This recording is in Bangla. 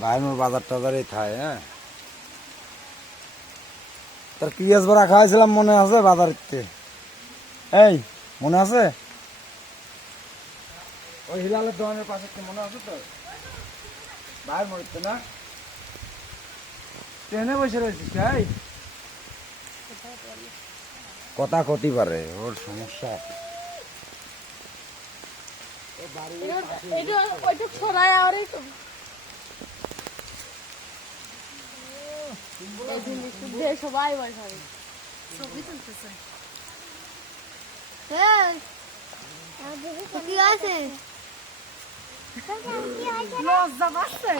ভাই মোর বাজার টাজারই খায়। হ্যাঁ, তোর পিঁয়াজ বড়া খাওয়াইছিলাম মনে আছে বাজারতে? এই মনে আছে? ওই হিলালের দোকানের পাশে মনে আছে তো? ভাই মরতে না ট্রেনে বসে রয়েছিস ভাই, কথা ক্ষতি পারে, ওর সমস্যা আছে। সবাই ছবি তুলতেছে। কি আছে? লজ্জা পাচ্ছে।